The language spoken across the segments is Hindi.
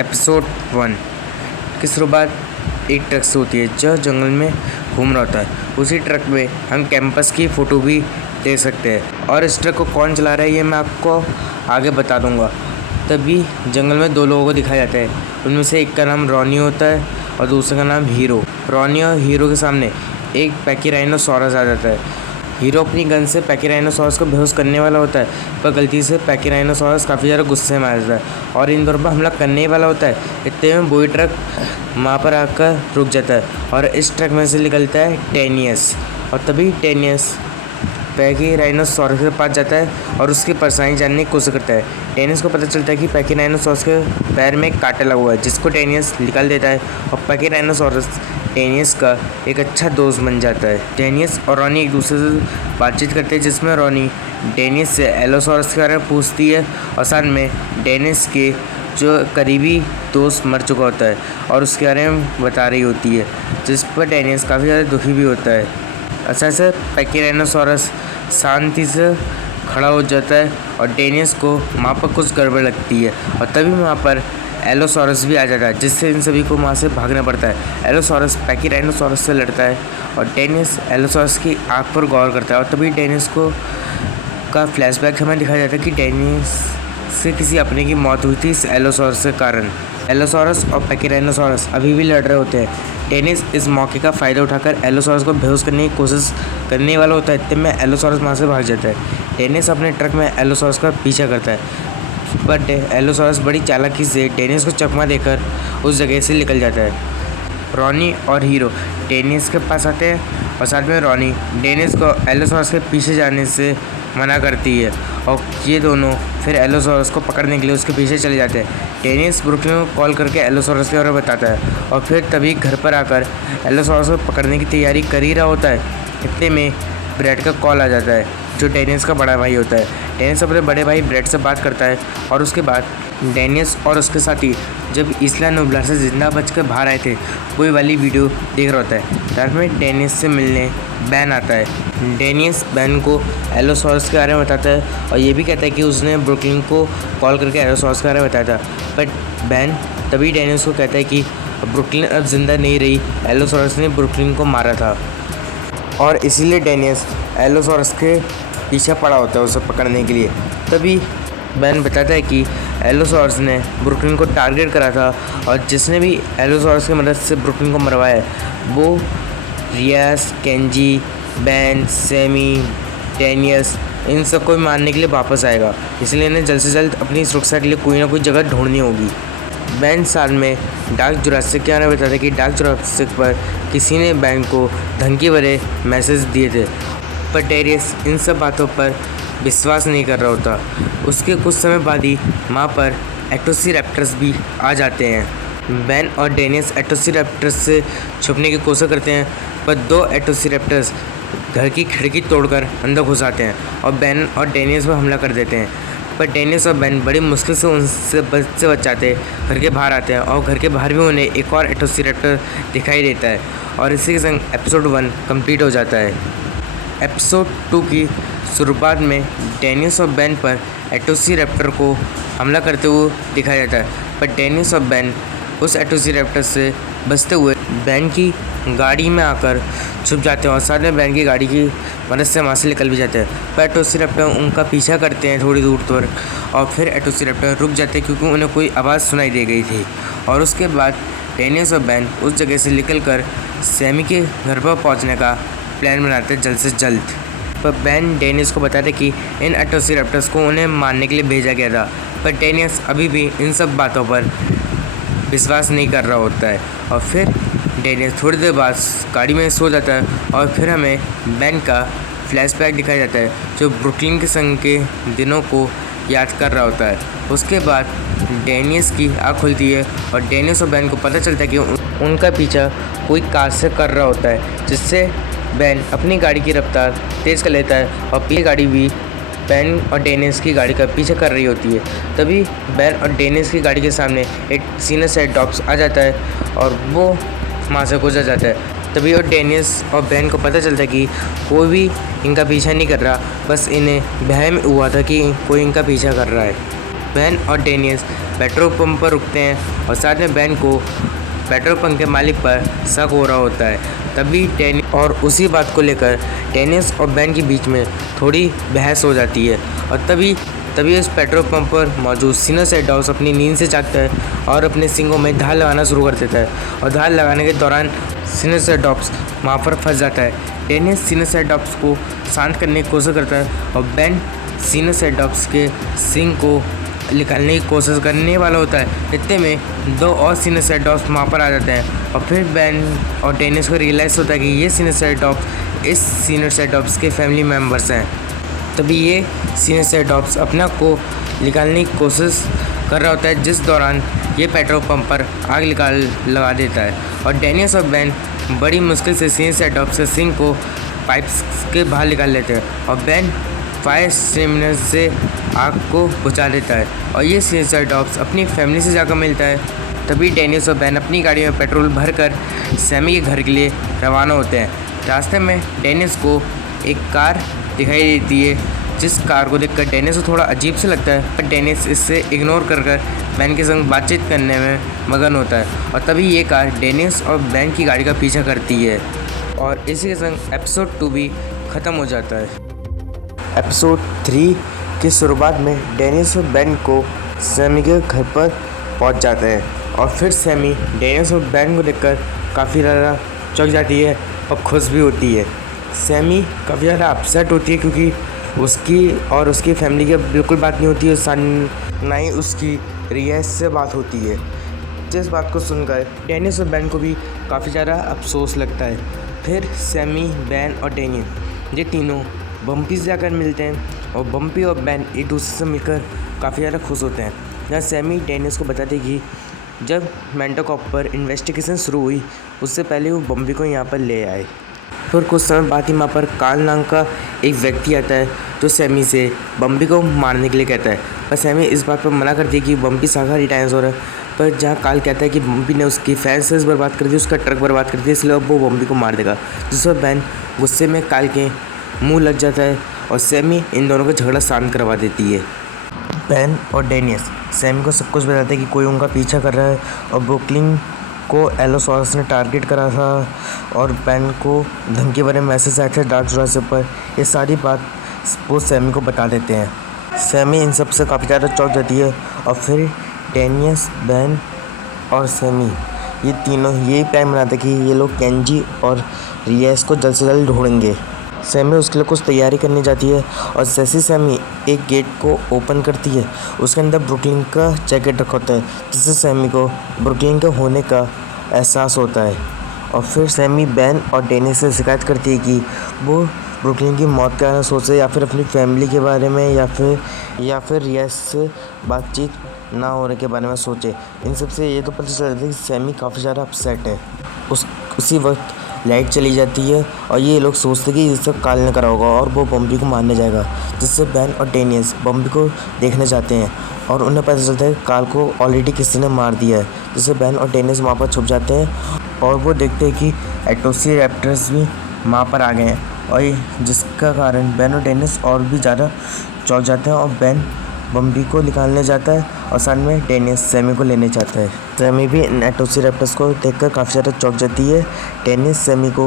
एपिसोड 1 की शुरुआत एक ट्रक से होती है जो जंगल में घूम रहा होता है। उसी ट्रक में हम कैंपस की फ़ोटो भी देख सकते हैं और इस ट्रक को कौन चला रहा है ये मैं आपको आगे बता दूंगा। तभी जंगल में दो लोगों को दिखाया जाता है। उनमें से एक का नाम रॉनी होता है और दूसरे का नाम हीरो। रॉनी और हीरो के सामने एक पैकीराइनोसॉरस आ जाता है। हीरो अपनी गन से पैकीराइनोसॉरस को बेहोश करने वाला होता है, पर गलती से पैकीराइनोसॉरस काफ़ी ज़्यादा गुस्से में आ जाता है और इन दोनों पर हमला करने वाला होता है। इतने में वही ट्रक वहाँ पर आकर रुक जाता है और इस ट्रक में से निकलता है टेनियस। और तभी टेनियस पैकीराइनोसॉरस के पास जाता है और उसकी परेशानी जानने की कोशिश करता है। टेनियस को पता चलता है कि पैकीराइनोसॉरस के पैर में एक कांटा लगा हुआ है, जिसको टेनियस निकाल देता है और पैकीराइनोसॉरस टेनियस का एक अच्छा दोस्त बन जाता है। टेनियस और रॉनी एक दूसरे से बातचीत करते हैं, जिसमें रॉनी टेनियस से एलोसॉरस के बारे में पूछती है और साथ में टेनियस के जो करीबी दोस्त मर चुका होता है और उसके बारे में बता रही होती है, जिस पर टेनियस काफ़ी ज़्यादा दुखी भी होता है। अच्छा से पैकीराइनोसॉरस शांति से खड़ा हो जाता है और टेनियस को वहाँ पर कुछ गड़बड़ लगती है और तभी वहाँ पर एलोसॉरस भी आ जाता है, जिससे इन सभी को वहाँ से भागना पड़ता है। एलोसॉरस पैकीराइनोसॉरस से लड़ता है और टेनियस एलोसॉरस की आँख पर गौर करता है और तभी टेनियस को का फ्लैशबैक हमें दिखाया जाता है कि टेनियस से किसी अपने की मौत हुई थी इस एलोसॉरस के कारण। एलोसॉरस और पैकीराइनोसॉरस अभी भी लड़ रहे होते हैं। टेनियस इस मौके का फ़ायदा उठाकर एलोसॉरस को बेहोश करने की कोशिश करने वाला होता है। इतने में एलोसॉरस वहाँ से भाग जाता है। टेनियस अपने ट्रक में एलोसॉरस का पीछा करता है, बट एलोसॉरस बड़ी चालाकी से टेनियस को चकमा देकर उस जगह से निकल जाता है। रॉनी और हीरो टेनियस के पास आते हैं और साथ में रॉनी टेनियस को एलोसॉरस के पीछे जाने से मना करती है और ये दोनों फिर एलोसॉरस को पकड़ने के लिए उसके पीछे चले जाते हैं। टेनियस ब्रुकलिन को कॉल करके एलोसॉरस के बारे में बताता है और फिर तभी घर पर आकर एलोसॉरस को पकड़ने की तैयारी कर ही रहा होता है। इतने में ब्रेड का कॉल आ जाता है, जो टेनियस का बड़ा भाई होता है। टेनियस अपने बड़े भाई ब्रेड से बात करता है और उसके बाद टेनियस और उसके साथी जब इस्ला नुबला से जिंदा बचकर बाहर आए थे वही वाली वीडियो देख रहा होता है। रात में टेनियस से मिलने बैन आता है। टेनियस बैन को एलोसॉरस के बारे में बताता है और ये भी कहता है कि उसने ब्रुकलिन को कॉल करके एलोसॉरस के बारे में बताया था, बट बैन तभी टेनियस को कहता है कि ब्रुकलिन अब जिंदा नहीं रही, एलोसॉरस ने ब्रुकलिन को मारा था और इसीलिए टेनियस एलोसॉरस के पीछे पड़ा होता है उसे पकड़ने के लिए। तभी बैन बताता है कि एलोसॉरस ने ब्रुकलिन को टारगेट करा था और जिसने भी एलोसॉरस की मदद से ब्रुकलिन को मरवाया है वो रियास, केंजी, बैन, सैमी, टेनियस इन सबको मारने के लिए वापस आएगा, इसलिए इन्हें जल्द से जल्द अपनी सुरक्षा के लिए कोई ना कोई जगह ढूंढनी होगी। बैन साल में डार्क जुरासिक के बारे में बताता है कि डार्क जुरासिक पर किसी ने बैन को धमकी भरे मैसेज दिए थे, पर टेनियस इन सब बातों पर विश्वास नहीं कर रहा होता। उसके कुछ समय बाद ही वहाँ पर एटोसिरैप्टर्स भी आ जाते हैं। बैन और टेनियस एटोसिरैप्टर्स से छुपने की कोशिश करते हैं, पर दो एटोसिरैप्टर्स घर की खिड़की तोड़कर अंदर घुस आते हैं और बैन और टेनियस पर हमला कर देते हैं। पर टेनियस और बैन बड़ी मुश्किल से उनसे बचाते घर के बाहर आते हैं और घर के बाहर भी उन्हें एक और एटोसिरैप्टर दिखाई देता है और इसी के संग एपिसोड 1 कंप्लीट हो जाता है। एपिसोड 2 की शुरुआत में टेनियस और बैन पर एटोसिरैप्टर को हमला करते हुए दिखाया जाता है, पर टेनियस और बैन उस एटोसिरैप्टर से बचते हुए बैन की गाड़ी में आकर छुप जाते हैं और साथ में बैन की गाड़ी की मदद से वहाँ से निकल भी जाते हैं। पर एटोसिरैप्टर उनका पीछा करते हैं थोड़ी दूर तक और फिर एटोसिरैप्टर रुक जाते हैं क्योंकि उन्हें कोई आवाज़ सुनाई दे गई थी और उसके बाद टेनियस और बैन उस जगह से निकलकर सैमी के घर पर पहुँचने का प्लान बनाते हैं जल्द से जल्द। पर बैन टेनियस को बताते कि इन एटोसिरैप्टर्स को उन्हें मारने के लिए भेजा गया था, पर टेनियस अभी भी इन सब बातों पर विश्वास नहीं कर रहा होता है और फिर टेनियस थोड़ी देर बाद गाड़ी में सो जाता है और फिर हमें बैन का फ्लैशबैक दिखाया जाता है जो ब्रुकलिन के संग के दिनों को याद कर रहा होता है। उसके बाद टेनियस की आँख खुलती है और टेनियस और बैन को पता चलता है कि उनका पीछा कोई कार से कर रहा होता है, जिससे बैन अपनी गाड़ी की रफ्तार तेज़ कर लेता है और पीछे गाड़ी भी बैन और टेनियस की गाड़ी का पीछे कर रही होती है। तभी बैन और टेनियस की गाड़ी के सामने एक सिनोसैराटॉप्स आ जाता है और वो वहाँ से गुजर जाता है। तभी और टेनियस और बैन को पता चलता है कि कोई भी इनका पीछा नहीं कर रहा, बस इन्हें वहम हुआ था कि कोई इनका पीछा कर रहा है। बैन और टेनियस पेट्रोल पंप पर रुकते हैं और साथ में बैन को पेट्रोल पंप के मालिक पर शक हो रहा होता है। तभी और उसी बात को लेकर डेनिस और बैन के बीच में थोड़ी बहस हो जाती है और तभी उस पेट्रोल पंप पर मौजूद सिनोसेराटॉप्स अपनी नींद से जागता है और अपने सींगों में धार लगाना शुरू कर देता है और धार लगाने के दौरान सिनोसेराटॉप्स वहाँ पर फंस जाता है। डेनिस सिनोसेराटॉप्स को शांत करने की कोशिश करता है और बैन सिनोसेराटॉप्स के सींग को निकालने की कोशिश करने वाला होता है। इतने में 2 और सिनोसेराटॉप्स वहाँ पर आ जाते हैं और फिर बैन और डेनिस को रियलाइज़ होता है कि ये सिनोसेराटॉप्स इस सिनोसेराटॉप्स के फैमिली मेम्बर्स हैं। तभी ये सिनोसेराटॉप्स अपने आप को निकालने की कोशिश कर रहा होता है, जिस दौरान ये पेट्रोल पंप पर आग लगा देता है और डेनिस और बैन बड़ी मुश्किल से सिनोसेराटॉप्स के सींग को पाइप्स के बाहर निकाल लेते हैं और बैन फायर एक्सटिंग्विशर से आग को बुझा देता है और ये सिनोसेराटॉप्स अपनी फैमिली से जाकर मिलता है। तभी डेनिस और बैन अपनी गाड़ी में पेट्रोल भरकर सैमी के घर के लिए रवाना होते हैं। रास्ते में डेनिस को एक कार दिखाई देती है, जिस कार को देखकर डेनिस को थोड़ा अजीब से लगता है, पर डेनिस इससे इग्नोर कर बैन के संग बातचीत करने में मगन होता है और तभी ये कार डेनिस और बैन की गाड़ी का पीछा करती है और इसी के संग एपिसोड 2 भी ख़त्म हो जाता है। एपिसोड 3 की शुरुआत में डेनिस और बैन को सैमी के घर पर पहुंच जाते हैं और फिर सैमी डेनिस और बैन को देखकर काफ़ी ज़्यादा चौंक जाती है और खुश भी होती है। सैमी काफ़ी ज़्यादा अपसेट होती है क्योंकि उसकी और उसकी फैमिली की बिल्कुल बात नहीं होती है, ना ही उसकी रिया से बात होती है। जिस बात को सुनकर डेनिस और बैन को भी काफ़ी ज़्यादा अफसोस लगता है। फिर सैमी, बैन और डेनिस ये तीनों बम्पी से जाकर मिलते हैं और बम्पी और बैन एक दूसरे से मिलकर काफ़ी ज़्यादा खुश होते हैं। जहाँ सैमी डेनिस को बताते कि जब मेंटल कॉप पर इन्वेस्टिगेशन शुरू हुई उससे पहले वो बम्पी को यहाँ पर ले आए। फिर कुछ समय बाद ही वहाँ पर कार्ल नाम का एक व्यक्ति आता है जो सैमी से बम्पी को मारने के लिए कहता है, पर सैमी इस बात पर मना करती है कि बम्पी शाकाहारी डायनासोर है। पर जहाँ कार्ल कहता है कि बम्पी ने उसकी फैंसेस बर्बाद कर दी, उसका ट्रक बर्बाद कर दिया, इसलिए अब वो बम्पी को मार देगा। जिस पर बैन गुस्से में कार्ल के मुंह लग जाता है और सैमी इन दोनों का झगड़ा शांत करवा देती है। बैन और डेनिस सैमी को सब कुछ बताते हैं कि कोई उनका पीछा कर रहा है और ब्रुकलिन को एलोसॉरस ने टारगेट करा था और बैन को धमकी भरे मैसेज आए थे डार्क जुरासिक पर। ये सारी बात वो सैमी को बता देते हैं। सैमी इन सब से काफ़ी ज़्यादा चौंक जाती है और फिर डेनिस, बैन और सैमी ये तीनों यही प्लान बनाते कि ये लोग केंजी और रियास को जल्द से जल्द ढूंढेंगे। सैमी उसके लिए कुछ तैयारी करने जाती है और जैसे सैमी एक गेट को ओपन करती है उसके अंदर ब्रुकलिन का जैकेट रखा होता है, जिससे सैमी को ब्रुकलिन के होने का एहसास होता है। और फिर सैमी, बैन और डेनिस से शिकायत करती है कि वो ब्रुकलिन की मौत के बारे में सोचे या फिर अपनी फैमिली के बारे में या फिर रियास से बातचीत ना होने के बारे में सोचे। इन सब से ये तो पता चलता है कि सैमी काफ़ी ज़्यादा अपसेट है। उसी वक्त लाइट चली जाती है और ये लोग सोचते कि ये सब कार्ल ने करा होगा और वो बम्पी को मारने जाएगा, जिससे बैन और डेनिस बम्पी को देखने जाते हैं और उन्हें पता चलता है कि कार्ल को ऑलरेडी किसी ने मार दिया है, जिससे बैन और डेनिस वहाँ पर छुप जाते हैं और वो देखते हैं कि एटोसिरैप्टर्स भी वहाँ पर आ गए हैं और जिसका कारण बैन और डेनिस और भी ज़्यादा चौंक जाते हैं और बैन बम्पी को निकालने जाता है और साथ में डेनिस सैमी को लेने जाता है। सैमी भी इन एटोसिरैप्टर्स को देखकर काफ़ी ज़्यादा चौंक जाती है। डेनिस सैमी को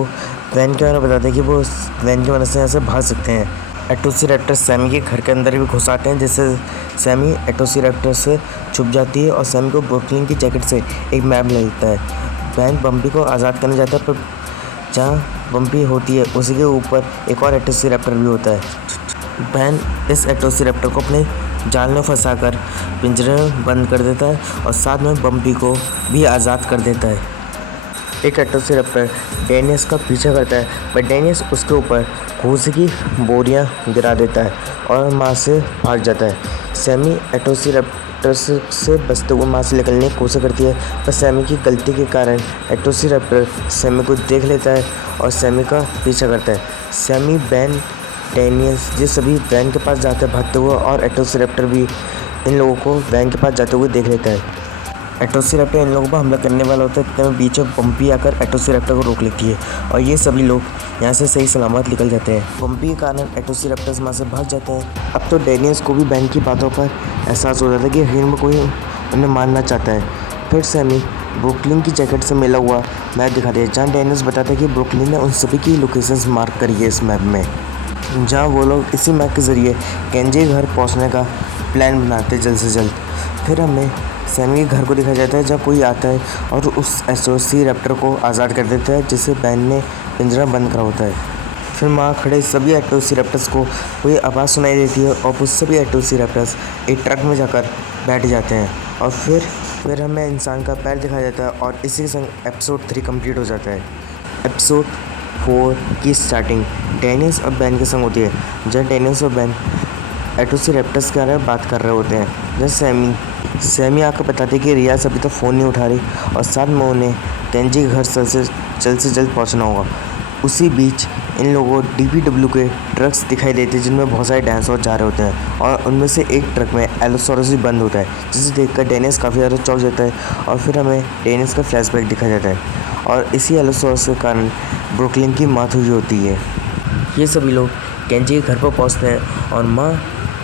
वैन के बारे में बताते हैं कि वो वैन की वजह से यहाँ से भाग सकते हैं। एटोसिरैप्टर्स सैमी के घर के अंदर भी घुस आते हैं, जिससे सैमी एटोसिरैप्टर से छुप जाती है और सैमी को ब्रुकलिन की जैकेट से एक मैप मिलता है। बैन बम्पी को आज़ाद करने जाता है, पर जहाँ बम्पी होती है उसी के ऊपर एक और एटोसिरैप्टर भी होता है। बैन इस एटोसिरैप्टर को अपने जाल में फंसाकर पिंजरे में बंद कर देता है और साथ में बम्पी को भी आज़ाद कर देता है। एक एटोसिरैप्टर डेनिस का पीछा करता है, पर डेनिस उसके ऊपर भूसे की बोरियां गिरा देता है और वहाँ से भाग जाता है। सैमी एटोसिरैप्टर से बचते हुए वहाँ से निकलने की कोशिश करती है, पर सैमी की गलती के कारण एटोसिरैप्टर सैमी को देख लेता है और सैमी का पीछा करता है। सैमी, बैन, डेनिस ये सभी वैन के पास जाते हैं भागते हुए और एटोसिरैप्टर भी इन लोगों को वैन के पास जाते हुए देख लेता है। एटोसिरैप्टर इन लोगों पर हमला करने वाला होता है, इतने में बीच में बम्पी आकर एटोसिरैप्टर को रोक लेती है और ये सभी लोग यहाँ से सही सलामत निकल जाते हैं। बम्पी के कारण एटोसिरैप्टर्स वहाँ से भाग जाते हैं। अब तो डेनिस को भी बैन की बातों पर एहसास हो जाता है कि आखिर में कोई उन्हें मारना चाहता है। फिर सैमी ब्रुकलिन की जैकेट से मिला हुआ मैप दिखाते हैं, जहाँ डेनिस बताता है कि ब्रुकलिन ने उन सभी की लोकेशंस मार्क करी है इस मैप में, जहाँ वो लोग इसी मैप के ज़रिए केंजी घर पहुँचने का प्लान बनाते हैं जल्द से जल्द। फिर हमें सैमी के घर को दिखाया जाता है, जहाँ कोई आता है और उस एसओसी रैप्टर को आज़ाद कर देता है, जिसे बैन ने पिंजरा बंद करा होता है। फिर वहाँ खड़े सभी एटोसी रैप्टर्स को कोई आवाज़ सुनाई देती है और वो सभी एटोसी रैप्टर्स एक ट्रक में जाकर बैठ जाते हैं। और फिर हमें इंसान का पैर दिखाया जाता है और इसी के संग एपिसोड 3 कंप्लीट हो जाता है। एपिसोड 4 की स्टार्टिंग डेनिस और बैन के संग होती है, जहाँ डेनिस और बैन एटोसी रैप्टर्स के बारे में बात कर रहे होते हैं। जहाँ सैमी आकर बताते कि रियाज अभी तक फ़ोन नहीं उठा रही और साथ में उन्हें केंजी के घर जल्द से जल्द पहुंचना होगा। उसी बीच इन लोगों को DPW के ट्रक्स दिखाई देते हैं, जिनमें बहुत सारे डायनासोर जा रहे होते हैं और उनमें से एक ट्रक में एलोसोरस भी बंद होता है, जिसे देखकर डेनिस काफ़ी ज़्यादा चौंक जाता है। और फिर हमें डेनिस का फ्लैशबैक दिखाया जाता है और इसी एलोसोरस के कारण ब्रुकलिन की मौत हुई होती है। ये सभी लोग केंजी के घर पर पहुँचते हैं और माँ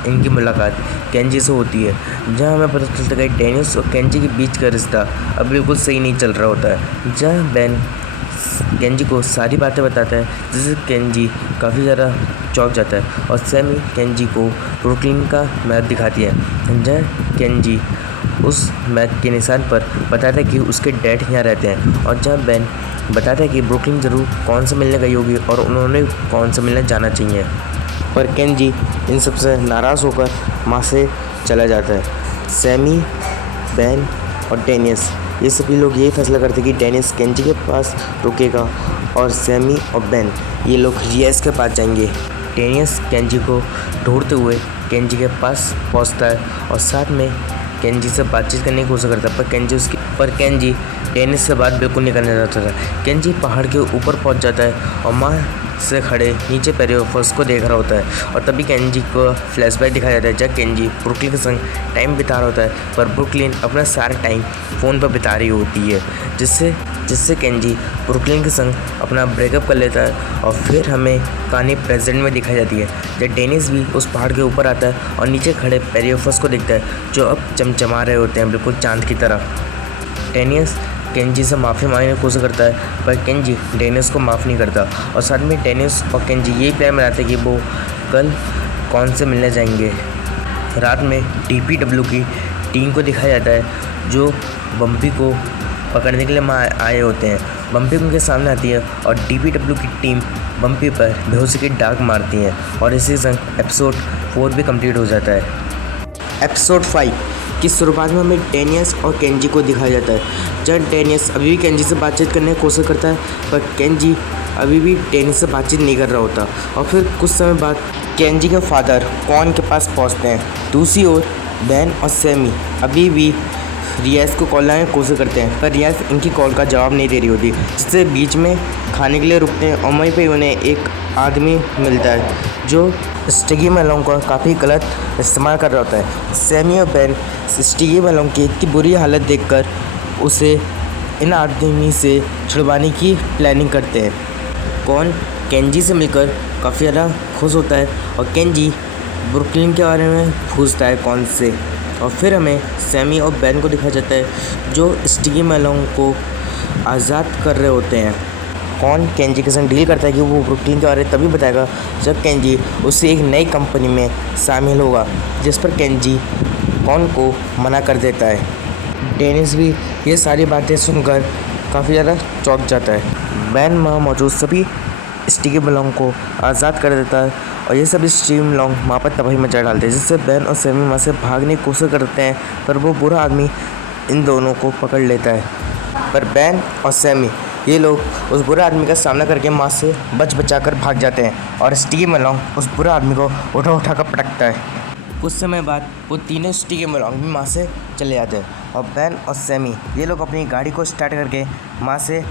इनकी मुलाकात केंजी से होती है, जहाँ हमें पता चलता है कि डेनिस और केंजी के बीच का रिश्ता अब बिल्कुल सही नहीं चल रहा होता है। जहाँ बैन केंजी को सारी बातें बताता है, जिससे केंजी काफ़ी ज़्यादा चौंक जाता है और सैमी केंजी को ब्रुकलिन का मैप दिखाती है, जहाँ केंजी उस मैप के निशान पर बताता है कि उसके डैड यहाँ रहते हैं और जहाँ बैन बताता है कि ब्रुकलिन ज़रूर कौन से मिलने गई होगी और उन्होंने कौन से मिलने जाना चाहिए। पर केंजी इन सबसे नाराज़ होकर माँ से चला जाता है। सैमी, बैन और डेनिस ये सभी लोग यही फैसला करते हैं कि डेनिस केंजी के पास रुकेगा और सैमी और बैन ये लोग रियाज के पास जाएंगे। डेनिस केंजी को ढूंढते हुए केंजी के पास पहुंचता है और साथ में केंजी से बातचीत करने की कोशिश करता है, पर केंजी डेनिस से बात बिल्कुल नहीं करना चाहता था। केंजी पहाड़ के ऊपर पहुंच जाता है और माँ से खड़े नीचे पेरियोफस को देख रहा होता है और तभी केंजी को फ्लैशबैक दिखाया जाता है, जब केंजी ब्रुकलिन के संग टाइम बिता रहा होता है, पर ब्रुकलिन अपना सारा टाइम फ़ोन पर बिता रही होती है, जिससे केंजी ब्रुकलिन के संग अपना ब्रेकअप कर लेता है। और फिर हमें कहानी प्रेजेंट में दिखाई जाती है, जब डेनिस भी उस पहाड़ के ऊपर आता है और नीचे खड़े पेरियोफस को देखता है, जो अब चमचमा रहे होते हैं बिल्कुल चांद की तरह। डेनिस केंजी से माफ़ी मांगने की कोशिश करता है, पर केंजी डेनिस को माफ़ नहीं करता और साथ में डेनिस और केंजी यही प्लान बनाते हैं कि वो कल कौन से मिलने जाएंगे। रात में DPW की टीम को दिखाया जाता है, जो बम्पी को पकड़ने के लिए आए होते हैं। बम्पी उनके सामने आती है और DPW की टीम बम्पी पर बेहोशी की डाक मारती है और इसी संग एपिसोड 4 भी कंप्लीट हो जाता है। एपिसोड 5 की शुरुआत में हमें डेनिस और केंजी को दिखाया जाता है, जब डेनिस अभी भी केंजी से बातचीत करने की कोशिश करता है, पर केंजी अभी भी डेनिस से बातचीत नहीं कर रहा होता। और फिर कुछ समय बाद केंजी के फादर कॉन के पास पहुंचते हैं। दूसरी ओर बैन और सैमी अभी भी रियाज को कॉल लगाने की कोशिश करते हैं, पर रियाज इनकी कॉल का जवाब नहीं दे रही होती, जिससे बीच में खाने के लिए रुकते हैं और वहीं पे उन्हें एक आदमी मिलता है, जो स्टिकी मैलों का काफ़ी गलत इस्तेमाल कर रहा होता है। सैमी और बैन स्टिकी मैलों की इतनी बुरी हालत देखकर उसे इन आदमी से छुड़वाने की प्लानिंग करते हैं। कॉन केंजी से मिलकर काफ़ी ज़्यादा खुश होता है और केंजी ब्रुकलिन के बारे में पूछता है कॉन से। और फिर हमें सैमी और बैन को दिखाया जाता है, जो स्टिकी मैलों को आज़ाद कर रहे होते हैं। कॉन केंजी के संग डील करता है कि वो ब्रुकलिन के बारे में तभी बताएगा जब केंजी उससे एक नई कंपनी में शामिल होगा, जिस पर केंजी कॉन को मना कर देता है। डेनिस भी ये सारी बातें सुनकर काफ़ी ज़्यादा चौंक जाता है। बैन वहाँ मौजूद सभी स्टिकी मैलों को आज़ाद कर देता है और ये सब स्टिकी मैलों वहाँ पर तबाही मचा डालते हैं, जिससे बैन और सैमी वहाँ से भागने की कोशिश करते हैं, पर वो बुरा आदमी इन दोनों को पकड़ लेता है। पर बैन और सैमी ये लोग उस बुरे आदमी का सामना करके माँ से बचा कर भाग जाते हैं और स्टिकी मैलों उस बुरे आदमी को उठा कर पटकता है। कुछ समय बाद वो तीनों स्टिकी मैलों भी माँ से चले जाते हैं और बैन और सैमी ये लोग अपनी गाड़ी को स्टार्ट करके माँ से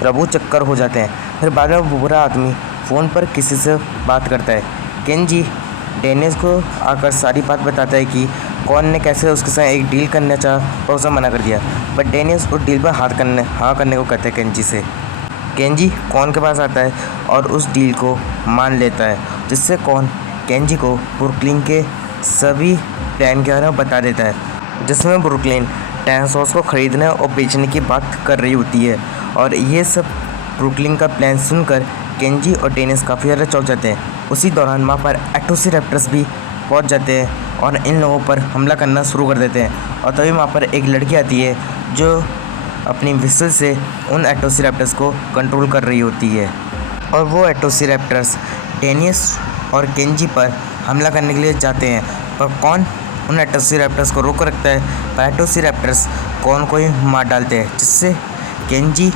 प्रभु चक्कर हो जाते हैं। फिर बाद में वो बुरा आदमी फ़ोन पर किसी से बात करता है। केंजी डेनिस को आकर सारी बात बताता है कि कॉन ने कैसे उसके साथ एक डील करना चाहा और उसे मना कर दिया, बट डेनिस उस डील पर हाँ करने को कहते हैं केंजी से। केंजी कॉन के पास आता है और उस डील को मान लेता है, जिससे कॉन केंजी को ब्रुकलिन के सभी प्लान के बारे में बता देता है जिसमें ब्रुकलिन डायनासोर्स को खरीदने और बेचने की बात कर रही होती है। और ये सब ब्रुकलिन का प्लान सुनकर केंजी और डेनिस काफ़ी ज़्यादा चौंक जाते हैं। उसी दौरान वहाँ पर एटोसिरैप्टर्स भी पहुँच जाते हैं और इन लोगों पर हमला करना शुरू कर देते हैं। और तभी वहाँ पर एक लड़की आती है जो अपनी विसल से उन एटोसिरैप्टर्स को कंट्रोल कर रही होती है। और वो एटोसिरैप्टर्स डेनिस और केंजी पर हमला करने के लिए जाते हैं, पर कौन उन एटोसिरैप्टर्स को रोक रखता है। पर एटोसिरैप्टर्स कौन को ही मार डालते हैं, जिससे केंजी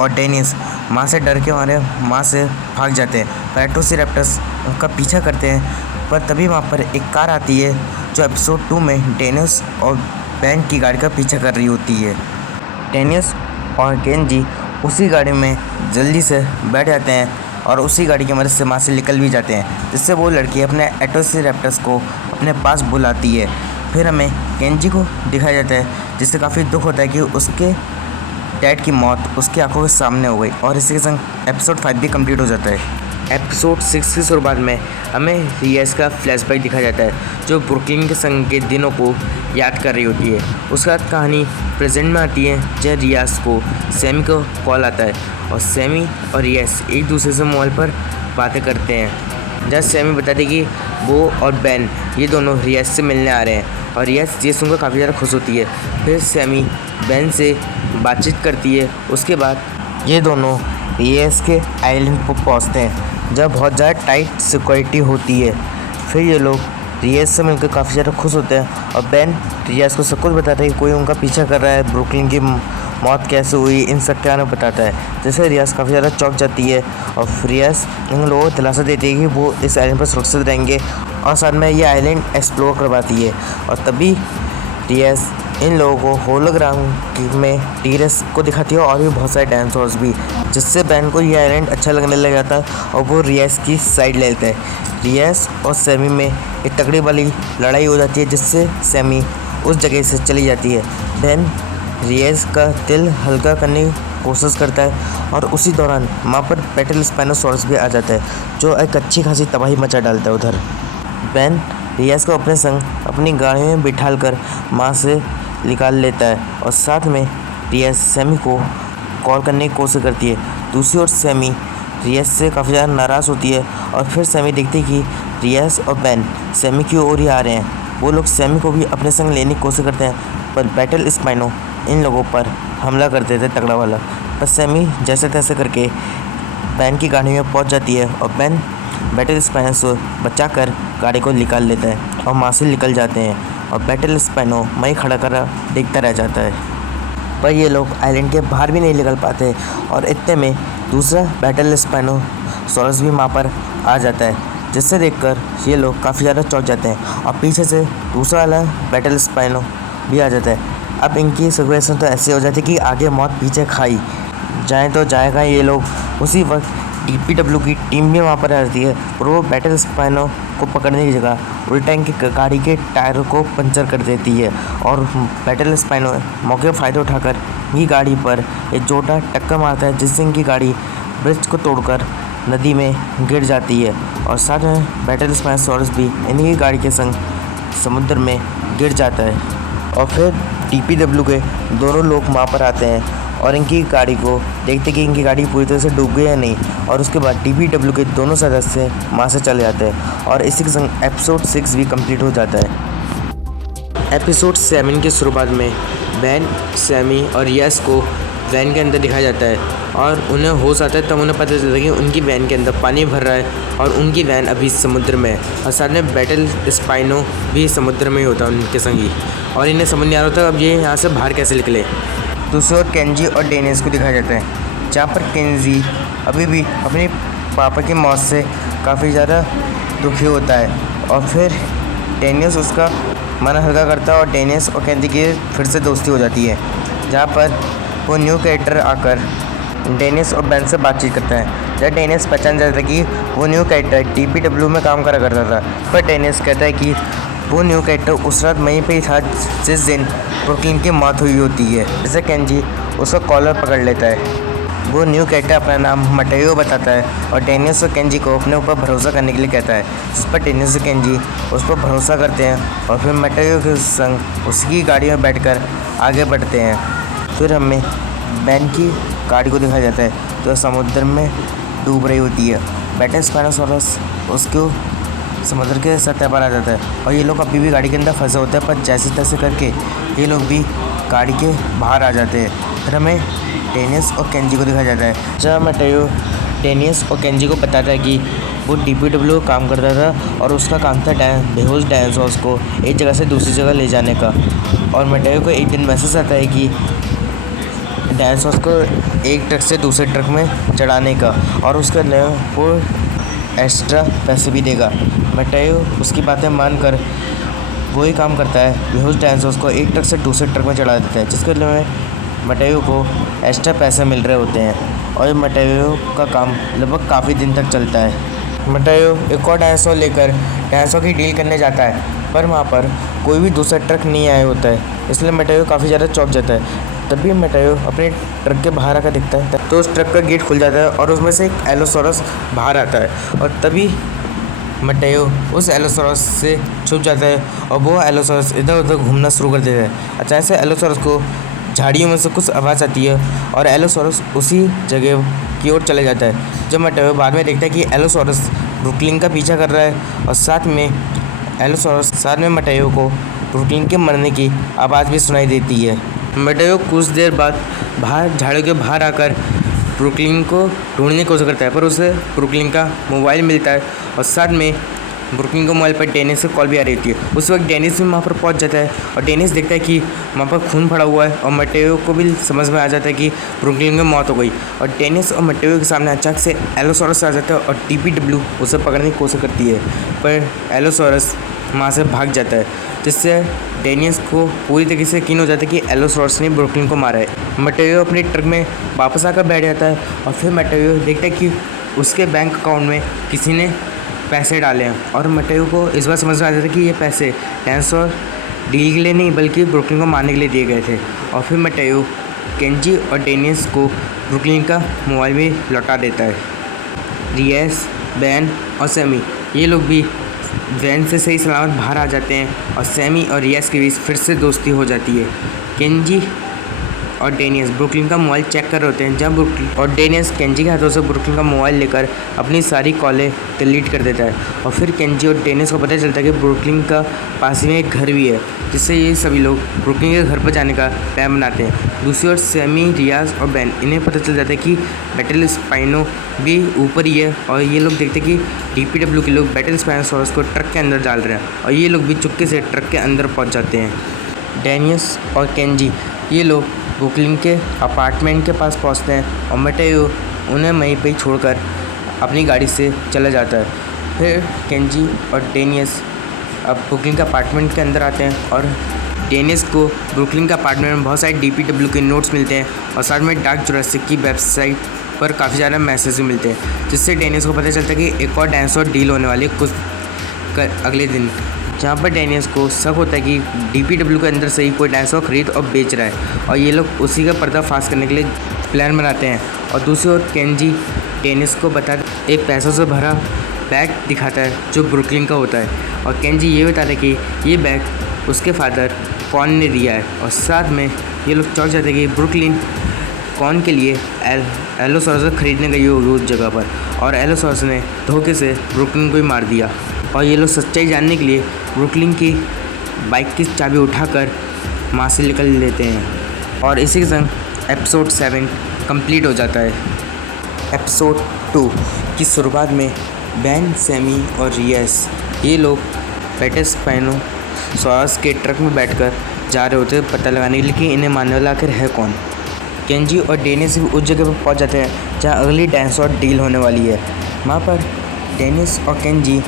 और डेनिस माँ से डर के मारे माँ से भाग जाते हैं। पर एटोसिरैप्टर्स उनका पीछा करते हैं, पर तभी वहाँ पर एक कार आती है जो एपिसोड 2 में डेनिस और बेन की गाड़ी का पीछा कर रही होती है। डेनिस और केंजी उसी गाड़ी में जल्दी से बैठ जाते हैं और उसी गाड़ी की मदद से वहाँ से निकल भी जाते हैं, जिससे वो लड़की अपने एटोसिरैप्टर्स को अपने पास बुलाती है। फिर हमें केंजी को दिखाया जाता है, जिससे काफ़ी दुख होता है कि उसके डैड की मौत उसकी आंखों के सामने हो गई। और इसी के संग एपिसोड 5 भी कंप्लीट हो जाता है। एपिसोड 6 की शुरुआत में हमें रियाज का फ्लैशबैक दिखाया जाता है, जो ब्रुकलिन के संग के दिनों को याद कर रही होती है। उसके बाद कहानी प्रेजेंट में आती है, जब रियाज को सैमी को कॉल आता है और सैमी और रियाज एक दूसरे से मोबाइल पर बातें करते हैं। जब सैमी बताती है कि वो और बेन ये दोनों रियाज से मिलने आ रहे हैं और रियाज ये सुनकर काफ़ी ज़्यादा खुश होती है। फिर सैमी बेन से बातचीत करती है। उसके बाद ये दोनों रियाज के आइलैंड पर पहुँचते हैं, जब बहुत ज़्यादा टाइट सिक्योरिटी होती है। फिर ये लोग रियाज से मिलकर काफ़ी ज़्यादा खुश होते हैं और बेन रियाज को सब कुछ बताता है कि कोई उनका पीछा कर रहा है, ब्रुकलिन की मौत कैसे हुई, इन सब के बारे में बताता है। जैसे रियाज काफ़ी ज़्यादा चौंक जाती है और रियाज इन लोगों को दिलासा देती है कि वो इस आइलैंड पर सुरक्षित रहेंगे और साथ में ये आइलैंड एक्सप्लोर करवाती है। और तभी रियाज इन लोगों को होलोग्राम में टीरेस को दिखाती है और भी बहुत सारे डायनासोर्स भी, जिससे बेन को ये आइलैंड अच्छा लगने लग जाता है और वो रियाज की साइड ले लेता है। रियाज और सैमी में एक तगड़ी वाली लड़ाई हो जाती है, जिससे सैमी उस जगह से चली जाती है। बेन रियाज का दिल हल्का करने की कोशिश करता है और उसी दौरान वहाँ पर बैटल स्पाइनोसॉरस भी आ जाता है, जो एक अच्छी खासी तबाही मचा डालता है उधर। बेन रियाज को अपने संग अपनी गाड़ी में बिठाल कर माँ से निकाल लेता है और साथ में रियाज सैमी को कॉल करने की कोशिश करती है। दूसरी ओर सैमी रियाज से काफ़ी ज़्यादा नाराज़ होती है और फिर सैमी देखती है कि रियाज और बेन सैमी की ओर ही आ रहे हैं। वो लोग सैमी को भी अपने संग लेने की कोशिश करते हैं, पर बैटल स्पाइनो इन लोगों पर हमला कर देते तगड़ा वाला। पर सैमी जैसे तैसे करके बेन की गाड़ी में पहुंच जाती है और बेन बैटल स्पाइनो से बचाकर गाड़ी को निकाल लेता है और वहाँ से निकल जाते हैं। और बैटल स्पाइनो वहीं खड़ा कर देखता रह जाता है, पर ये लोग आइलैंड के बाहर भी नहीं निकल पाते और इतने में दूसरा बैटल स्पाइनोसॉरस भी वहाँ पर आ जाता है, जिससे देखकर ये लोग काफ़ी ज़्यादा चौंक जाते हैं और पीछे से दूसरा वाला बैटल स्पाइनो भी आ जाता है। अब इनकी सिचुएशन तो ऐसे हो जाती है कि आगे मौत पीछे खाई जाए तो जाएगा ये लोग। उसी वक्त DPW की टीम भी वहाँ पर आ जाती है और वो बैटल स्पाइनो को पकड़ने की जगह उल्टा इनकी गाड़ी के टायर को पंचर कर देती है और बैटल स्पाइनो मौके का फ़ायदा उठाकर ये गाड़ी पर एक जोटा टक्कर मारता है, जिससे इनकी गाड़ी ब्रिज को तोड़कर नदी में गिर जाती है और साथ में बैटल स्पाइनोसॉरस भी इन्हीं की गाड़ी के संग समुद्र में गिर जाता है। और फिर DPW के दोनों लोग वहाँ पर आते हैं और इनकी गाड़ी को देखते कि इनकी गाड़ी पूरी तरह से डूब गई है नहीं, और उसके बाद DPW के दोनों सदस्य वहाँ से चले जाते हैं और इसी के संग एपिसोड 6 भी कंप्लीट हो जाता है। एपिसोड 7 की शुरुआत में बेन, सैमी और रियाज को वैन के अंदर दिखाया जाता है और उन्हें होश आता है, तब उन्हें पता चलता है कि उनकी वैन के अंदर पानी भर रहा है और उनकी वैन अभी समुद्र में है और साथ में बैटल स्पाइनो भी समुद्र में ही होता है उनके संगी, और इन्हें समझ नहीं आ रहा था अब ये यहाँ से बाहर कैसे निकले। दूसरी ओर केंजी और डेनिस को दिखाया जाता है, जहाँ पर केंजी अभी भी अपने पापा की मौत से काफ़ी ज़्यादा दुखी होता है और फिर डेनिस उसका मन हल्का करता है और डेनिस और केंजी की फिर से दोस्ती हो जाती है, जहाँ पर वो न्यू कैरेक्टर आकर डेनिस और बेन से बातचीत करता है। जब डेनिस पहचान जाता है कि वो न्यू कैरेक्टर DPW में काम करा करता था, पर डेनिस कहता है कि वो न्यू कैरेक्टर उस रात वहीं पे ही था जिस दिन ब्रुकलिन की मौत हुई होती है। जैसे केंजी उसका कॉलर पकड़ लेता है। वो न्यू कैरेक्टर अपना नाम मटेयो बताता है और डेनियस और केंजी को अपने ऊपर भरोसा करने के लिए कहता है, जिस पर डेनियस और केंजी उस पर भरोसा करते हैं और फिर मटेयो के संग उसकी गाड़ी में बैठकर आगे बढ़ते हैं। फिर हमें बैन की गाड़ी को दिखाया जाता है तो समुद्र में डूब रही होती है। बैटल स्पाइनोसॉरस उसको समुद्र के सतह पर आ जाता है और ये लोग अभी भी गाड़ी के अंदर फंसे होते हैं, पर जैसे तैसे करके ये लोग भी गाड़ी के बाहर आ जाते हैं। फिर हमें डेनियस और केंजी को दिखाया जाता है जहाँ मटेयो डेनियस और केंजी को बताता है कि वो DPW काम करता था और उसका काम था बेहोश डायनासोर्स को एक जगह से दूसरी जगह ले जाने का। और मटेयो को एक दिन मैसेज आता है कि डायनासोर्स को एक ट्रक से दूसरे ट्रक में चढ़ाने का और उसके लिए वो एक्स्ट्रा पैसे भी देगा। मटेयो उसकी बातें मानकर वही काम करता है, बेहोश डायनासोर्स को एक ट्रक से दूसरे ट्रक में चढ़ा देता है, जिसके लिए मटेयो को एक्स्ट्रा पैसे मिल रहे होते हैं और मटेयो का काम लगभग काफ़ी दिन तक चलता है। मटेयो एक और डायनासोर लेकर डायनासोर की डील करने जाता है, पर वहाँ पर कोई भी दूसरा ट्रक नहीं आया होता है, इसलिए मटेयो काफ़ी ज़्यादा चौंक जाता है। तभी मटेयो अपने ट्रक के बाहर आकर दिखता है तो उस ट्रक का गेट खुल जाता है और उसमें से एक एलोसोरस बाहर आता है और तभी मटेयो उस एलोसोरस से छुप जाता है और वो एलोसोरस इधर उधर घूमना शुरू कर देता है। अचानक से एलोसोरस को झाड़ियों में से कुछ आवाज़ आती है और एलोसोरस उसी जगह की ओर चले जाता है। जब मटेयो बाद में देखता है कि एलोसोरस ब्रुकलिन का पीछा कर रहा है और साथ में मटेयो को ब्रुकलिन के मरने की आवाज़ भी सुनाई देती है। मटेयो कुछ देर बाद झाड़ियों के बाहर आकर ब्रुकलिन को ढूंढने की कोशिश करता है, पर उसे ब्रुकलिन का मोबाइल मिलता है और साथ में ब्रुकलिन को मोबाइल पर डेनिस से कॉल भी आ रही थी। उस वक्त डेनिस भी वहाँ पर पहुँच जाता है और डेनिस देखता है कि वहाँ पर खून पड़ा हुआ है और मटेयो को भी समझ में आ जाता है कि ब्रुकलिन की मौत हो गई। और डेनिस और मटेयो के सामने अचानक से एलोसोरस आ जाता है और DPW उसे पकड़ने की कोशिश करती है, पर एलोसोरस वहाँ से भाग जाता है, जिससे डेनियस को पूरी तरीके से यकीन हो जाता है कि एलोसोरस ने ब्रुकलिन को मारा है। मटेयो अपने ट्रक में वापस आकर बैठ जाता है और फिर मटेयो देखता है कि उसके बैंक अकाउंट में किसी ने पैसे डाले हैं और मटेयो को इस बार समझ में आ जाता है कि ये पैसे डायनासोर डील के लिए नहीं बल्कि ब्रुकलिन को मारने के लिए दिए गए थे। और फिर मटेयो केंजी और डेनियस को ब्रुकलिन का मोबाइल भी लौटा देता है। रियास, बैन और सैमी ये लोग भी वैन से सही सलामत बाहर आ जाते हैं और सैमी और रियास के बीच फिर से दोस्ती हो जाती है। केंजी और डेनियस ब्रुकलिन का मोबाइल चेक कर रहे होते हैं, जब ब्रुकलिन और डेनियस केंजी के हाथों से ब्रुकलिन का मोबाइल लेकर अपनी सारी कॉलें डिलीट कर देता है। और फिर केंजी और डेनियस को पता चलता है कि ब्रुकलिन का पास में एक घर भी है, जिससे ये सभी लोग ब्रुकलिन के घर पर जाने का प्लान बनाते हैं। दूसरी ओर सैमी, रियाज और बैन इन्हें पता चल जाता है कि बैटल स्पाइनो भी ऊपर ही है और ये लोग देखते हैं कि DPW के लोग बैटल स्पाइनोसॉरस को ट्रक के अंदर डाल रहे हैं और ये लोग भी चुपके से ट्रक के अंदर पहुँच जाते हैं। डेनियस और केंजी ये लोग ब्रुकलिन के अपार्टमेंट के पास पहुंचते हैं और मटेयो उन्हें वहीं पे छोड़कर अपनी गाड़ी से चला जाता है। फिर केंजी और डेनियस अब ब्रुकलिन के अपार्टमेंट के अंदर आते हैं और डेनियस को ब्रुकलिन के अपार्टमेंट में बहुत सारे DPW के नोट्स मिलते हैं और साथ में डार्क जुरासिक की वेबसाइट पर काफ़ी ज़्यादा मैसेज भी मिलते हैं, जिससे डेनियस को पता चलता है कि एक और डायनासोर डील होने वाली है कुछ अगले दिन, जहाँ पर डेनियस को शक होता है कि DPW के अंदर से ही कोई डायनासोर खरीद और बेच रहा है और ये लोग उसी का पर्दाफाश करने के लिए प्लान बनाते हैं। और दूसरी ओर केंजी डेनियस को एक पैसों से भरा बैग दिखाता है जो ब्रुकलिन का होता है और केंजी ये बताता है कि ये बैग उसके फादर कॉन ने दिया है और साथ में ये लोग चौंक जाते हैं कि ब्रुकलिन कॉन के लिए एलोसोरस खरीदने गई होगी उस जगह पर और एलोसोरस ने धोखे से ब्रुकलिन को ही मार दिया। और ये लोग सच्चाई जानने के लिए ब्रुकलिन की बाइक की चाबी उठाकर वहाँ से निकल लेते हैं और इसी के संग एपिसोड 7 कंप्लीट हो जाता है। एपिसोड 2 की शुरुआत में बैन, सैमी और रियास ये लोग बैटल स्पाइनोसॉरस के ट्रक में बैठकर जा रहे होते हैं पता लगाने के लिए कि इन्हें मारने वाला आखिर है कौन। केंजी और डेनियस भी उस जगह पर पहुंच जाते हैं जहां अगली डायनासोर डील होने वाली है। वहां पर डेनियस और केंजी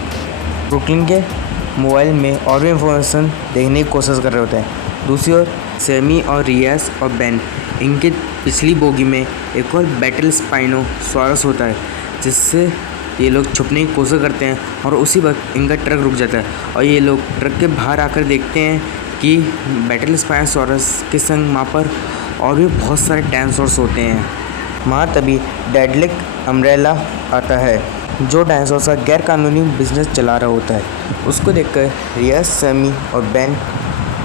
ब्रुकलिन के मोबाइल में और भी इंफॉर्मेशन देखने की कोशिश कर रहे होते हैं। दूसरी ओर सैमी और रियास और बैन इनके पिछली बोगी में एक और बैटल स्पाइनोसॉरस होता है, जिससे ये लोग छुपने की कोशिश करते हैं और उसी वक्त इनका ट्रक रुक जाता है और ये लोग ट्रक के बाहर आकर देखते हैं कि बैटल स्पाइनोसॉरस के संग वहाँ पर और भी बहुत सारे डायनासोर्स होते हैं। वहाँ तभी डेडलिक अम्ब्रेला आता है जो डायनासोर का गैर कानूनी बिजनेस चला रहा होता है। उसको देखकर रियाज, सैमी और बैन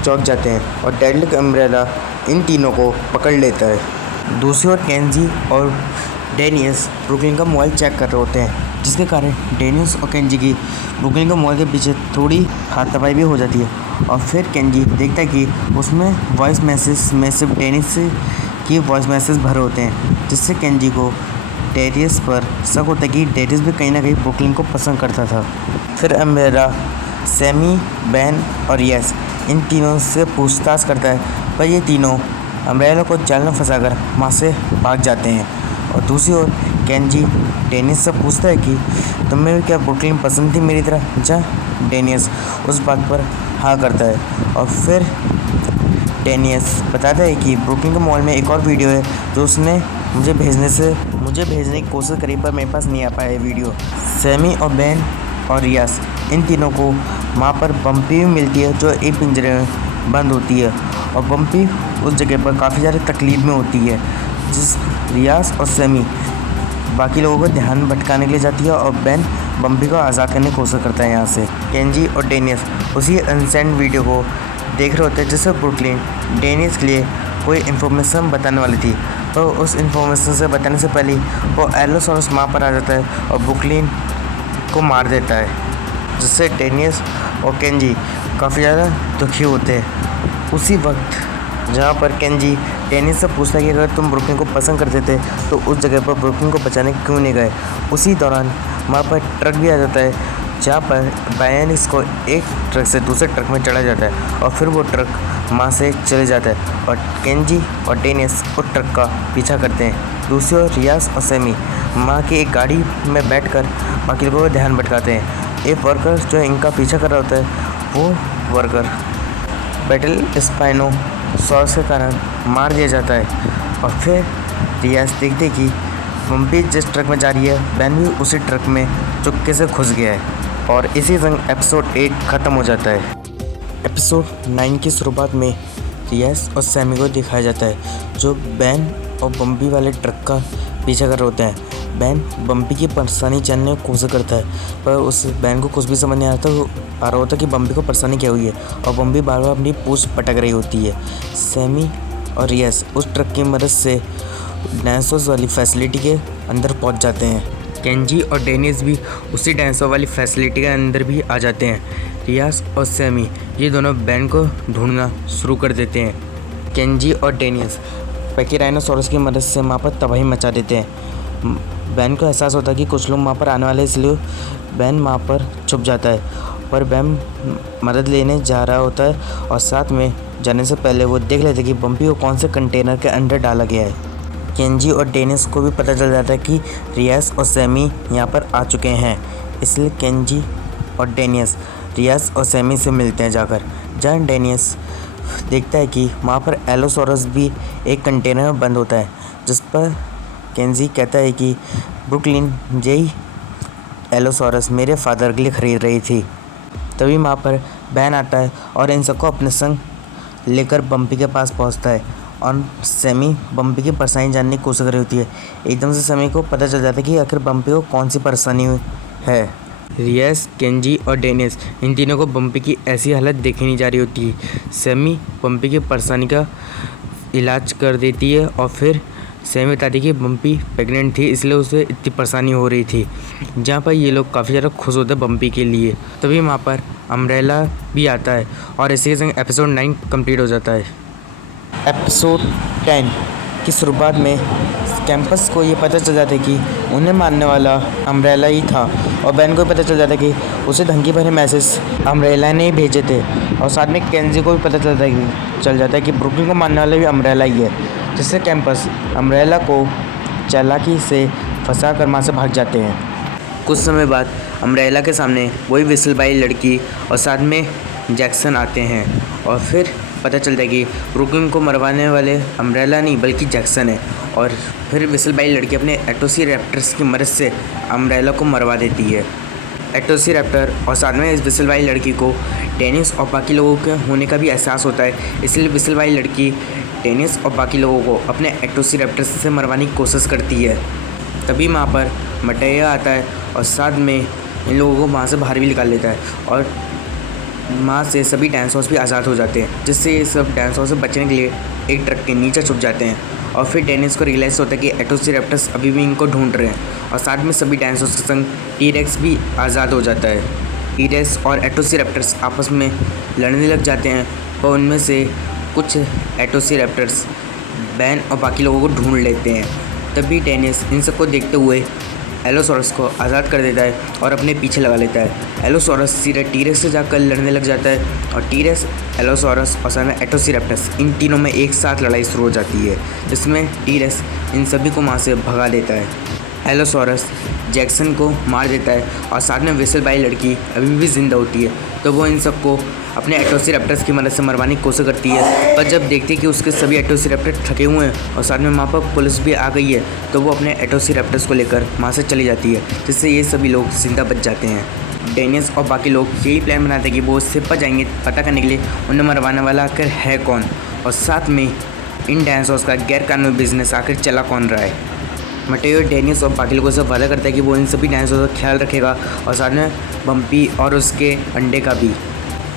चौंक जाते हैं और डेडलिक अम्ब्रेला इन तीनों को पकड़ लेता है। दूसरी ओर केंजी और डेनियस ब्रुकलिन का मोबाइल चेक कर रहे होते हैं, जिसके कारण डेनियस और केंजी की ब्रुकलिन के मोबाइल के पीछे थोड़ी हाथापाई भी हो जाती है। और फिर केंजी देखता है कि उसमें वॉइस मैसेज में सिर्फ डेनियस की वॉइस मैसेज भरे होते हैं, जिससे केंजी को डेरियस पर शक होता है कि डेरियस भी कहीं ना कहीं ब्रुकलिन को पसंद करता था। फिर अम्ब्रेला सैमी, बैन और यस इन तीनों से पूछताछ करता है, पर ये तीनों अम्ब्रेला को जाल में फंसाकर वहाँ से भाग जाते हैं। और दूसरी ओर केंजी डेनियस से पूछता है कि तुम्हें भी क्या ब्रुकलिन पसंद थी मेरी तरह? जहाँ डेनियस उस बात पर हाँ करता है। और फिर डेनियस बताता है कि ब्रुकलिन के मोबाइल में एक और वीडियो है जो उसने मुझे भेजने की कोशिश करी, पर मेरे पास नहीं आ पाया वीडियो। सैमी और बैन और रियाज इन तीनों को वहाँ पर बम्पी भी मिलती है जो एक पिंजरे में बंद होती है। और बम्पी उस जगह पर काफ़ी ज़्यादा तकलीफ में होती है, जिस रियाज और सैमी बाकी लोगों को ध्यान भटकाने के लिए जाती है और बैन बम्पी को आज़ाद करने की कोशिश करता है यहाँ से। केंजी और डेनियस उसी अनसेंड वीडियो को देख रहे होते हैं जिससे ब्रुकलिन डेनियस के लिए कोई इन्फॉर्मेशन बताने वाली थी, तो उस इन्फॉर्मेशन से बताने से पहले वो एलोसोरस वहाँ पर आ जाता है और ब्रुकलिन को मार देता है, जिससे डेनियस और केंजी काफ़ी ज़्यादा दुखी होते हैं। उसी वक्त जहाँ पर केंजी डेनियस से पूछता है कि अगर तुम ब्रुकलिन को पसंद करते थे तो उस जगह पर ब्रुकलिन को बचाने क्यों नहीं गए, उसी दौरान वहाँ पर ट्रक भी आ जाता है, जहाँ पर बैन इसको एक ट्रक से दूसरे ट्रक में चढ़ा जाता है और फिर वो ट्रक वहाँ से चले जाता है और केंजी और डेनियस उस ट्रक का पीछा करते हैं। दूसरी ओर रियाज और सैमी वहाँ की एक गाड़ी में बैठकर बाकी लोगों का ध्यान भटकाते हैं। एक वर्कर जो इनका पीछा कर रहा होता है वो वर्कर बैटल स्पाइनोसॉरस के कारण मार दिया जाता है। और फिर रियाज देखते कि बम्पी जिस ट्रक में जा रही है बैन भी उसी ट्रक में चुपके से घुस गया है। और इसी संग एपिसोड 8 ख़त्म हो जाता है। एपिसोड 9 की शुरुआत में रियाज और सैमी को दिखाया जाता है जो बैन और बम्पी वाले ट्रक का पीछा कर रहे होते हैं। बैन बम्पी की परेशानी जानने की कोशिश करता है, पर उस बैन को कुछ भी समझ नहीं आ रहा होता कि बम्पी को परेशानी क्या हुई है और बम्पी बार बार अपनी पूंछ पटक रही होती है। सैमी और रियाज उस ट्रक की मदद से डायनासोर वाली फैसिलिटी के अंदर पहुंच जाते हैं। केंजी और डेनियस भी उसी डायनासोर वाली फैसिलिटी के अंदर भी आ जाते हैं। रियाज और सैमी ये दोनों बैन को ढूंढना शुरू कर देते हैं। केंजी और डेनियस पैकिराइनोसोरस की मदद से वहाँ पर तबाही मचा देते हैं। बैन को एहसास होता है कि कुछ लोग वहाँ पर आने वाले हैं, इसलिए बैन वहाँ पर छुप जाता है। पर बैन मदद लेने जा रहा होता है और साथ में जाने से पहले वो देख लेते हैं कि बम्पी को कौन से कंटेनर के अंदर डाला गया है। केंजी और डेनियस को भी पता चल जाता है कि रियाज और सैमी यहाँ पर आ चुके हैं, इसलिए केंजी और डेनियस रियाज और सैमी से मिलते हैं जाकर, जहाँ डेनियस देखता है कि वहाँ पर एलोसोरस भी एक कंटेनर में बंद होता है, जिस पर केंजी कहता है कि ब्रुकलिन यही एलोसोरस मेरे फादर के लिए ख़रीद रही थी। तभी वहाँ पर बैन आता है और इन सबको अपने संग लेकर बम्पी के पास पहुँचता है और सैमी बम्पी की परेशानी जानने की कोशिश कर रही होती है। एकदम से सैमी को पता चल जाता है कि आखिर बम्पी को कौन सी परेशानी है। रियाज, केंजी और डेनियस इन तीनों को बम्पी की ऐसी हालत देखी नहीं जा रही होती है। सैमी बम्पी की परेशानी का इलाज कर देती है और फिर सैमी बताती है कि बम्पी प्रेग्नेंट थी, इसलिए उसे इतनी परेशानी हो रही थी, जहाँ पर ये लोग काफ़ी ज़्यादा खुश होते हैं बम्पी के लिए। तभी वहाँ पर अम्ब्रेला भी आता है और इसी के संग एपिसोड 9 कंप्लीट हो जाता है। एपिसोड 10 की शुरुआत में कैंपस को ये पता चल जाता है कि उन्हें मारने वाला अम्ब्रेला ही था और बैन को भी पता चल जाता है कि उसे धमकी भरे मैसेज अम्ब्रेला ने ही भेजे थे। और साथ में केंजी को भी पता चल जाता है कि ब्रुकलिन को मारने वाला भी अम्ब्रेला ही है, जिससे कैंपस अम्ब्रेला को चालाकी से फंसा कर वहाँ से भाग जाते हैं। कुछ समय बाद अम्ब्रेला के सामने वही विसलबाई लड़की और साथ में जैक्सन आते हैं और फिर पता चलता है कि ब्रुकलिन को मरवाने वाले अम्ब्रेला नहीं बल्कि जैक्सन है। और फिर विसलबाई लड़की अपने एटोसिरैप्टर्स की मदद से अम्ब्रेला को मरवा देती है। एटोसिरैप्टर और साथ में इस विसलबाई लड़की को डेनिस और बाकी लोगों के होने का भी एहसास होता है, इसलिए विसलबाई लड़की डेनिस और बाकी लोगों को अपने एक्टोसिरेप्टर्स से मरवाने की कोशिश करती है। तभी वहाँ पर मटेया आता है और साथ में इन लोगों को वहाँ से बाहर भी निकाल लेता है और वहाँ से सभी डायनासोर्स भी आज़ाद हो जाते हैं, जिससे ये सब डायनासोर से बचने के लिए एक ट्रक के नीचे छुप जाते हैं। और फिर डेनिस को रियलाइज़ होता है कि एक्टोसिरेप्टर्स अभी भी इनको ढूंढ रहे हैं और साथ में सभी डायनासोर्स के संग टी-रेक्स भी आज़ाद हो जाता है। टी-रेक्स और एक्टोसिरेप्टर्स आपस में लड़ने लग जाते हैं और उनमें से कुछ एक्टोसिरेप्टर्स बैन और बाकी लोगों को ढूंढ लेते हैं। तभी डेनिस इन सबको देखते हुए एलोसोरस को आज़ाद कर देता है और अपने पीछे लगा लेता है। एलोसोरस सीधे टी-रेक्स से जाकर लड़ने लग जाता है और टी-रेक्स, एलोसोरस और साथ में एक्टोसिरेप्टर्स इन तीनों में एक साथ लड़ाई शुरू हो जाती है, जिसमें टी-रेक्स इन सभी को वहाँ से भगा देता है। एलोसोरस जैक्सन को मार देता है और साथ में वेसलबाई लड़की अभी भी ज़िंदा होती है, तो वो इन सबको अपने एक्टोसिरेप्टर्स की मदद से मरवाने की कोशिश करती है। पर जब देखती है कि उसके सभी एक्टोसिरेप्टर थके हुए हैं और साथ में वहाँ पर पुलिस भी आ गई है, तो वो अपने एक्टोसिरेप्टर्स को लेकर वहाँ से चली जाती है, जिससे ये सभी लोग जिंदा बच जाते हैं। डेनिस और बाकी लोग यही प्लान बनाते हैं कि वो शिप पर जाएंगे पता करने के लिए उन्हें मरवाने वाला आखिर है कौन, और साथ में इन डायनासोर्स का गैर कानूनी बिजनेस आखिर चला कौन रहा है। मटेयो डेनिस और बाकी लोगों से वादा करता है कि वो इन सभी डायनासोर का ख्याल रखेगा और साथ में बम्पी और उसके अंडे का भी।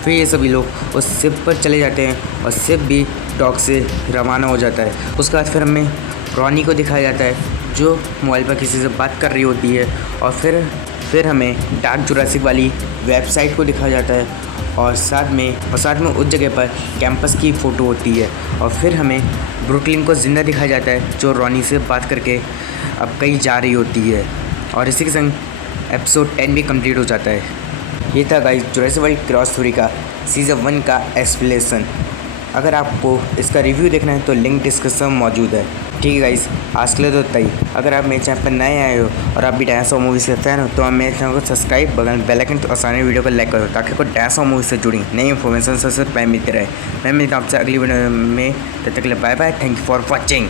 फिर ये सभी लोग उस शिप पर चले जाते हैं और शिप भी डॉक से रवाना हो जाता है। उसके बाद फिर हमें रॉनी को दिखाया जाता है जो मोबाइल पर किसी से बात कर रही होती है, और फिर हमें डार्क जुरासिक वाली वेबसाइट को दिखाया जाता है और साथ में उस जगह पर कैंपस की फ़ोटो होती है। और फिर हमें ब्रुकलिन को ज़िंदा दिखाया जाता है जो रॉनी से बात करके अब कहीं जा रही होती है। और इसी के संग एपिसोड 10 भी कंप्लीट हो जाता है। ये था guys Jurassic world cross theory का सीज़न 1 का एक्सप्लेनेशन। अगर आपको इसका रिव्यू देखना है तो लिंक डिस्क्रिप्शन में मौजूद है। ठीक है गाइस, आज के लिए तो इतना ही। अगर आप मेरे चैनल पर नए आए हो और आप भी डायनासोर मूवी से फैन हो तो आप मेरे चैनल को सब्सक्राइब, बगल बेल आइकन तो आसानी वीडियो को लाइक करो ताकि आपको डायनासोर मूवी से जुड़ी नई इन्फॉर्मेशन सबसे पहले मिलती रहे। मैं मिलता हूं आपसे अगली वीडियो में, तब तक के लिए bye bye. Thank you for watching.